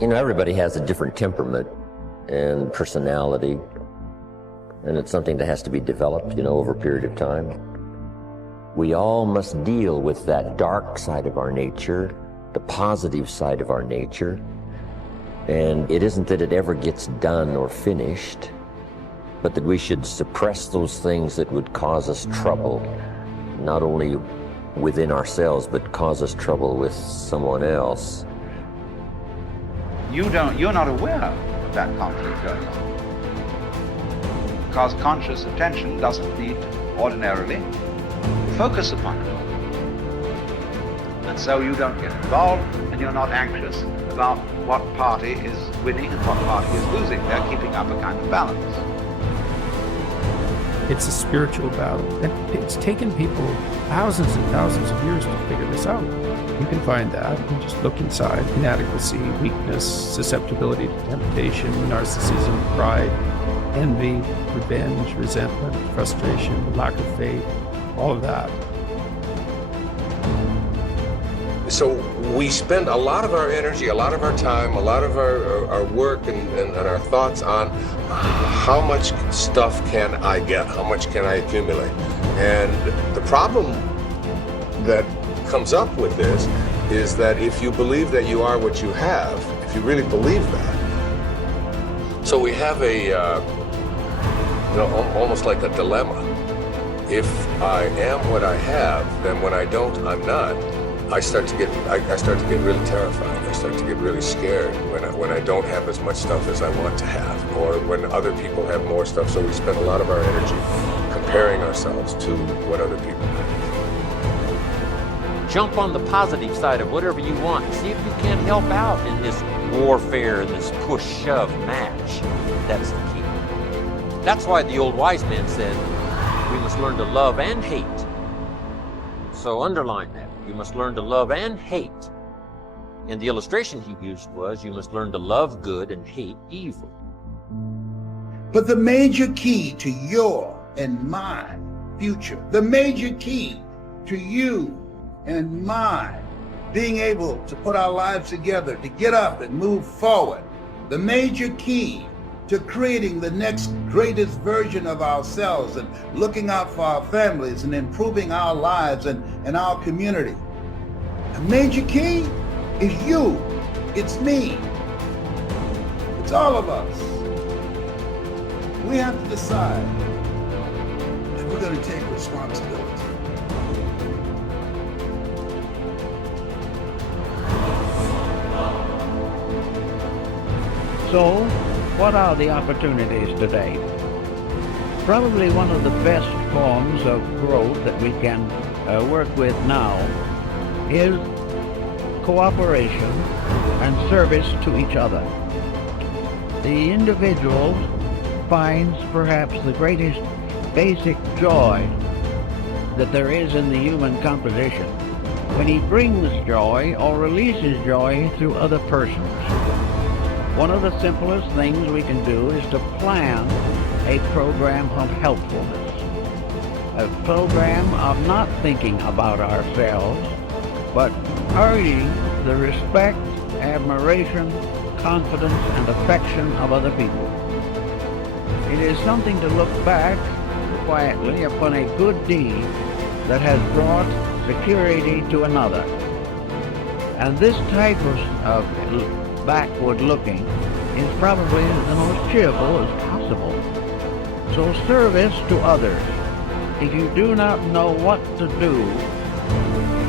You know, everybody has a different temperament and personality, and it's something that has to be developed, you know, over a period of time. We all must deal with that dark side of our nature, the positive side of our nature, and it isn't that it ever gets done or finished, but that we should suppress those things that would cause us trouble, not only within ourselves, but cause us trouble with someone else. You're not aware of that conflict going on. Because conscious attention doesn't need ordinarily to focus upon it. And so you don't get involved, and you're not anxious about what party is winning and what party is losing. They're keeping up a kind of balance. It's a spiritual battle, and it's taken people thousands and thousands of years to figure this out. You can find that and just look inside: inadequacy, weakness, susceptibility to temptation, narcissism, pride, envy, revenge, resentment, frustration, lack of faith, all of that. So we spend a lot of our energy, a lot of our time, a lot of our work and our thoughts on how much stuff can I get, how much can I accumulate. And the problem that comes up with this is that if you believe that you are what you have, if you really believe that, so we have a, almost like a dilemma. If I am what I have, then when I don't, I'm not. I start to get really terrified. I start to get really scared when I don't have as much stuff as I want to have, or when other people have more stuff. So we spend a lot of our energy comparing ourselves to what other people have. Jump on the positive side of whatever you want. See if you can't help out in this warfare, in this push-shove match. That's the key. That's why the old wise man said, we must learn to love and hate. So underline that. You must learn to love and hate. And the illustration he used was, you must learn to love good and hate evil. But the major key to your and my future, the major key to you and mine being able to put our lives together, to get up and move forward, the major key to creating the next greatest version of ourselves and looking out for our families and improving our lives and our community. The major key is you. It's me. It's all of us. We have to decide that we're going to take responsibility. So, what are the opportunities today? Probably one of the best forms of growth that we can work with now is cooperation and service to each other. The individual finds perhaps the greatest basic joy that there is in the human composition when he brings joy or releases joy through other persons. One of the simplest things we can do is to plan a program of helpfulness, a program of not thinking about ourselves, but earning the respect, admiration, confidence, and affection of other people. It is something to look back quietly upon a good deed that has brought security to another. And this type of backward looking is probably the most cheerful as possible. So service to others. If you do not know what to do,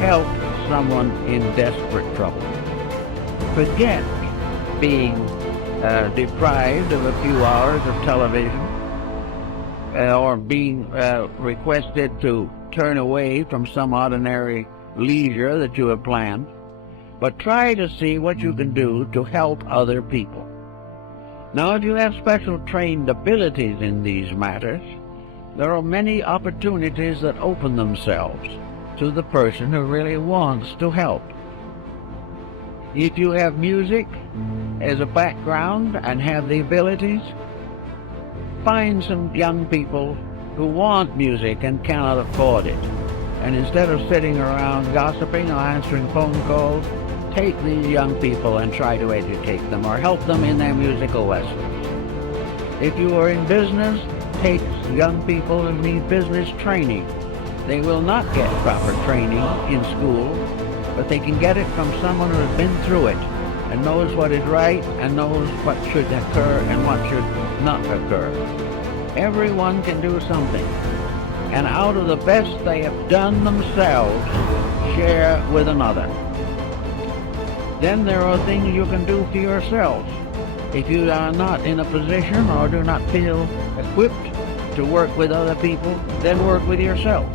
help someone in desperate trouble. Forget being deprived of a few hours of television or being requested to turn away from some ordinary leisure that you have planned. But try to see what you can do to help other people. Now, if you have special trained abilities in these matters, there are many opportunities that open themselves to the person who really wants to help. If you have music as a background and have the abilities, find some young people who want music and cannot afford it. And instead of sitting around gossiping or answering phone calls, take these young people and try to educate them or help them in their musical lessons. If you are in business, take young people who need business training. They will not get proper training in school, but they can get it from someone who has been through it and knows what is right and knows what should occur and what should not occur. Everyone can do something, and out of the best they have done themselves, share with another. Then there are things you can do for yourselves. If you are not in a position or do not feel equipped to work with other people, then work with yourselves.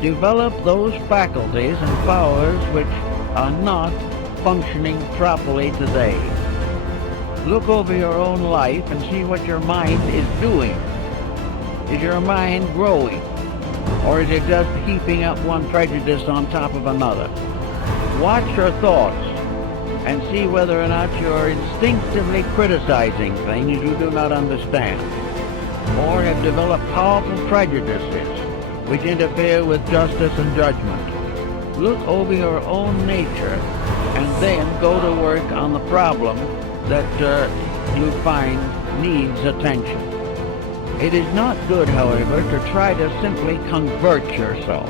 Develop those faculties and powers which are not functioning properly today. Look over your own life and see what your mind is doing. Is your mind growing? Or is it just heaping up one prejudice on top of another? Watch your thoughts and see whether or not you're instinctively criticizing things you do not understand, or have developed powerful prejudices which interfere with justice and judgment. Look over your own nature and then go to work on the problem that you find needs attention. It is not good, however, to try to simply convert yourself.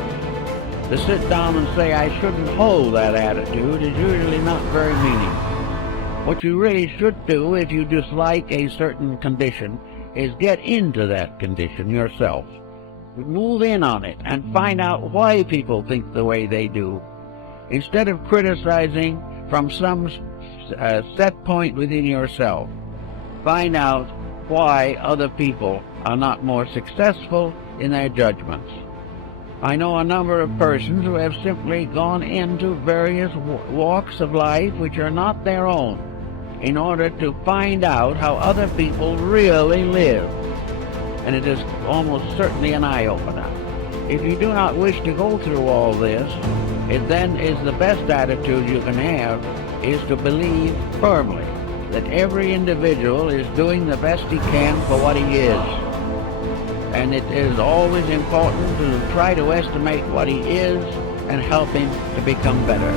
To sit down and say, I shouldn't hold that attitude, is usually not very meaningful. What you really should do if you dislike a certain condition is get into that condition yourself. Move in on it and find out why people think the way they do. Instead of criticizing from some set point within yourself, find out why other people are not more successful in their judgments. I know a number of persons who have simply gone into various walks of life which are not their own in order to find out how other people really live. And it is almost certainly an eye-opener. If you do not wish to go through all this, it then is the best attitude you can have is to believe firmly that every individual is doing the best he can for what he is. And it is always important to try to estimate what he is and help him to become better.